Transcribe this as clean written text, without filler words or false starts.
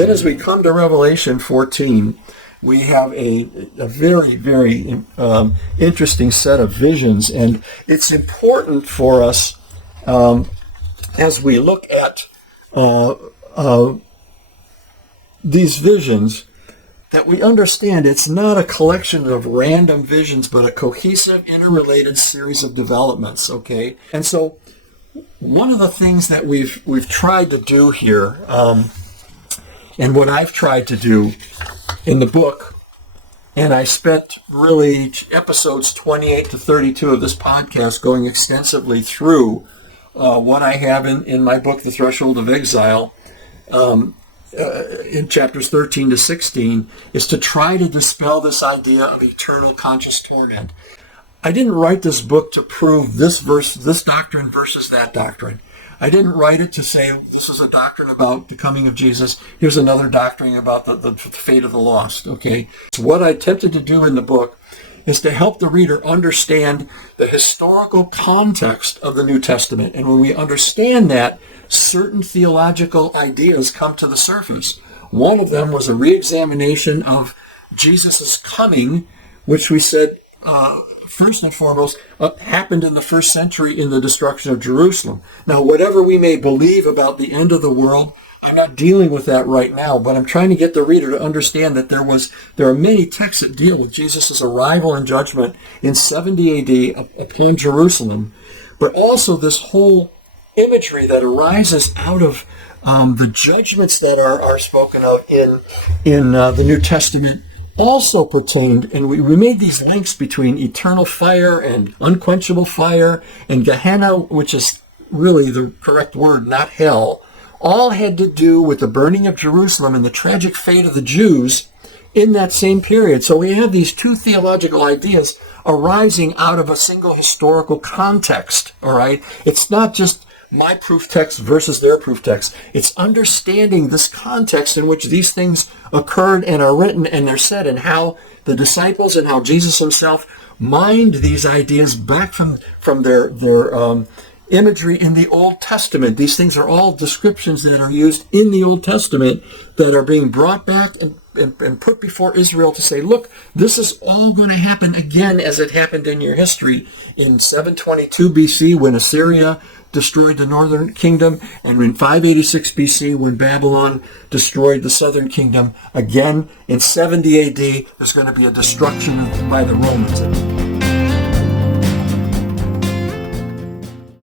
Then as we come to Revelation 14, we have a very, very interesting set of visions, and it's important for us as we look at these visions that we understand it's not a collection of random visions, but a cohesive, interrelated series of developments, okay? And so one of the things that we've tried to do here, and what I've tried to do in the book, and I spent really episodes 28 to 32 of this podcast going extensively through what I have in my book, The Threshold of Exile, in chapters 13 to 16, is to try to dispel this idea of eternal conscious torment. I didn't write this book to prove this doctrine versus that doctrine. I didn't write it to say this is a doctrine about the coming of Jesus. Here's another doctrine about the fate of the lost. Okay, so what I attempted to do in the book is to help the reader understand the historical context of the New Testament. And when we understand that, certain theological ideas come to the surface. One of them was a re-examination of Jesus' coming, which we said, first and foremost, happened in the first century in the destruction of Jerusalem. Now, whatever we may believe about the end of the world, I'm not dealing with that right now, but I'm trying to get the reader to understand that there are many texts that deal with Jesus' arrival and judgment in 70 AD upon Jerusalem, but also this whole imagery that arises out of the judgments that are spoken of in the New Testament also pertained, and we made these links between eternal fire and unquenchable fire and Gehenna, which is really the correct word, not hell, all had to do with the burning of Jerusalem and the tragic fate of the Jews in that same period. So we have these two theological ideas arising out of a single historical context, all right? It's not just my proof text versus their proof text. It's understanding this context in which these things occurred and are written and they're said, and how the disciples and how Jesus himself mined these ideas back from their imagery in the Old Testament. These things are all descriptions that are used in the Old Testament that are being brought back and put before Israel to say, look, this is all going to happen again as it happened in your history in 722 BC when Assyria destroyed the northern kingdom, and in 586 BC when Babylon destroyed the southern kingdom. Again, in 70 AD, there's going to be a destruction by the Romans.